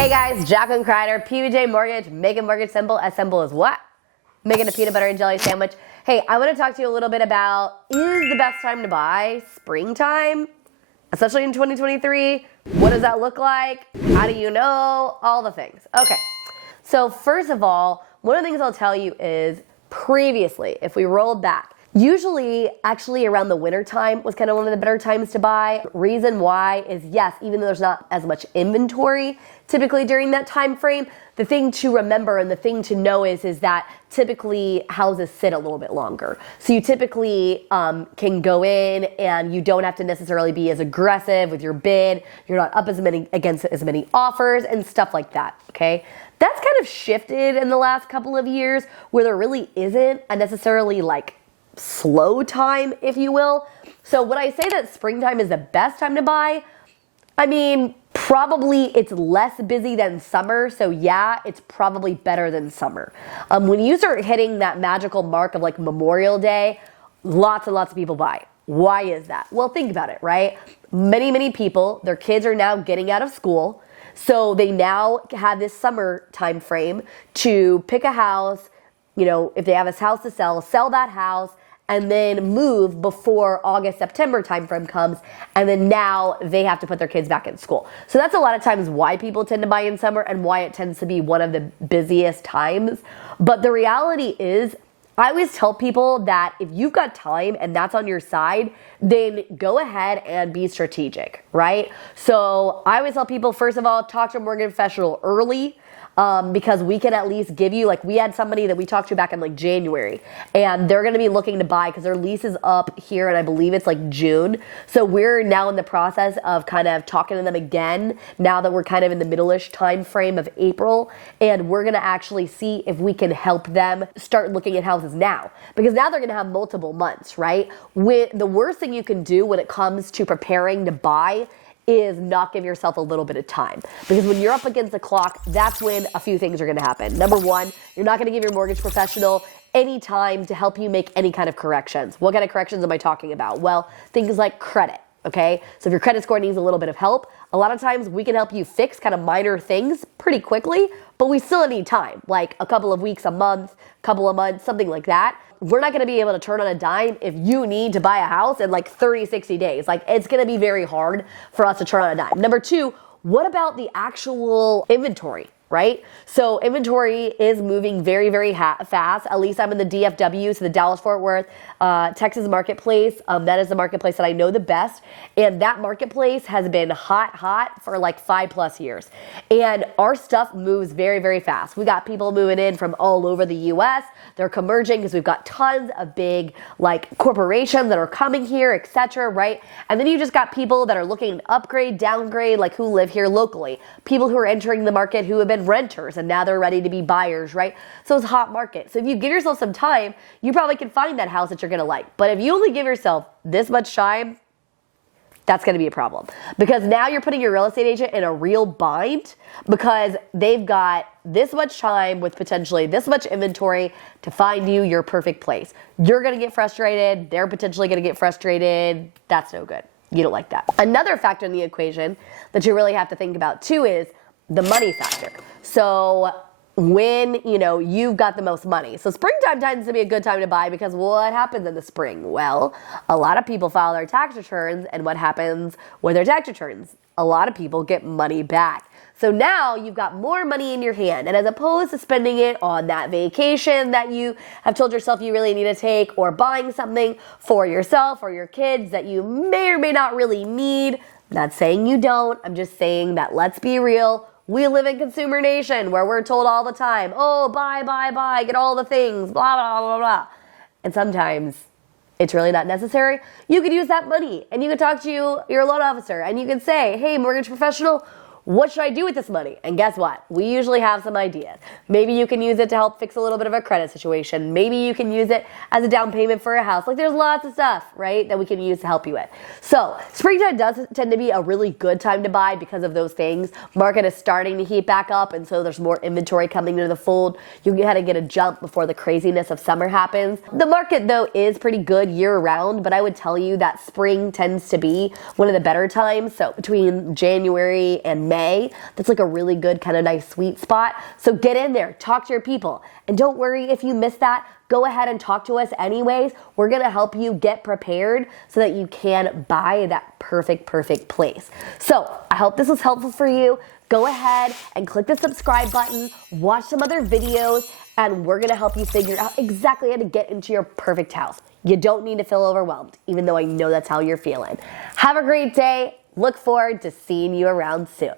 Hey guys, Jacqueline Kreider, PBJ Mortgage, making mortgage simple as what? Making a peanut butter and jelly sandwich. Hey, I want to talk to you a little bit about, is the best time to buy springtime, especially in 2023? What does that look like? How do you know? All the things. Okay, so first of all, one of the things I'll tell you is previously, if we rolled back, usually actually around the winter time was kind of one of the better times to buy. Reason why is yes, even though there's not as much inventory typically during that time frame, the thing to remember and the thing to know is that typically houses sit a little bit longer. So you typically can go in and you don't have to necessarily be as aggressive with your bid. You're not up against as many offers and stuff like that, okay? That's kind of shifted in the last couple of years where there really isn't a necessarily like slow time, if you will. So when I say that springtime is the best time to buy, I mean, probably it's less busy than summer. So yeah, it's probably better than summer. When you start hitting that magical mark of like Memorial Day, lots and lots of people buy. Why is that? Well, think about it, right? Many people, their kids are now getting out of school. So they now have this summer time frame to pick a house, you know, if they have a house to sell that house, and then move before August, September timeframe comes, and then now they have to put their kids back in school. So that's a lot of times why people tend to buy in summer and why it tends to be one of the busiest times. But the reality is, I always tell people that if you've got time and that's on your side, then go ahead and be strategic, right? So I always tell people, first of all, talk to a mortgage professional early. Because we can at least give you, like we had somebody that we talked to back in like January, and they're going to be looking to buy because their lease is up here, and I believe it's like June. So we're now in the process of kind of talking to them again now that we're kind of in the middle-ish time frame of April, and we're going to actually see if we can help them start looking at houses now, because now they're going to have multiple months, right? The worst thing you can do when it comes to preparing to buy is not give yourself a little bit of time. Because when you're up against the clock, that's when a few things are going to happen. Number one, you're not going to give your mortgage professional any time to help you make any kind of corrections. What kind of corrections am I talking about? Well, things like credit, okay? So if your credit score needs a little bit of help, a lot of times we can help you fix kind of minor things pretty quickly, but we still need time, like a couple of weeks, a month, couple of months, something like that. We're not going to be able to turn on a dime if you need to buy a house in like 30, 60 days. Like, it's going to be very hard for us to turn on a dime. Number two, what about the actual inventory, right? So inventory is moving very, very fast. At least I'm in the DFW, so the Dallas-Fort Worth, Texas marketplace. That is the marketplace that I know the best. And that marketplace has been hot for like 5+ years. And our stuff moves very, very fast. We got people moving in from all over the U.S. They're converging because we've got tons of big like corporations that are coming here, etc., right? And then you just got people that are looking to upgrade, downgrade, like who live here locally. People who are entering the market who have been renters and now they're ready to be buyers, right? So it's a hot market. So if you give yourself some time, you probably can find that house that you're gonna like. But if you only give yourself this much time, that's going to be a problem, because now you're putting your real estate agent in a real bind because they've got this much time with potentially this much inventory to find you your perfect place. You're going to get frustrated. They're potentially going to get frustrated. That's no good. You don't like that. Another factor in the equation that you really have to think about too is the money factor. So when, you know, you've got the most money. So springtime tends to be a good time to buy because what happens in the spring? Well, a lot of people file their tax returns, and what happens with their tax returns? A lot of people get money back. So now you've got more money in your hand, and as opposed to spending it on that vacation that you have told yourself you really need to take, or buying something for yourself or your kids that you may or may not really need, I'm not saying you don't, I'm just saying that, let's be real, we live in consumer nation where we're told all the time, oh, buy, get all the things, blah, blah, blah, blah. And sometimes it's really not necessary. You could use that money and you could talk to your loan officer and you could say, hey, mortgage professional, what should I do with this money? And guess what? We usually have some ideas. Maybe you can use it to help fix a little bit of a credit situation. Maybe you can use it as a down payment for a house. Like, there's lots of stuff, right, that we can use to help you with. So springtime does tend to be a really good time to buy because of those things. Market is starting to heat back up, and so there's more inventory coming into the fold. You can kind of get a jump before the craziness of summer happens. The market, though, is pretty good year-round, but I would tell you that spring tends to be one of the better times. So between January and May. That's like a really good kind of nice sweet spot. So get in there, talk to your people. And don't worry if you miss that. Go ahead and talk to us anyways. We're gonna help you get prepared so that you can buy that perfect place. So I hope this was helpful for you. Go ahead and click the subscribe button, watch some other videos, and we're gonna help you figure out exactly how to get into your perfect house. You don't need to feel overwhelmed, even though I know that's how you're feeling. Have a great day. Look forward to seeing you around soon.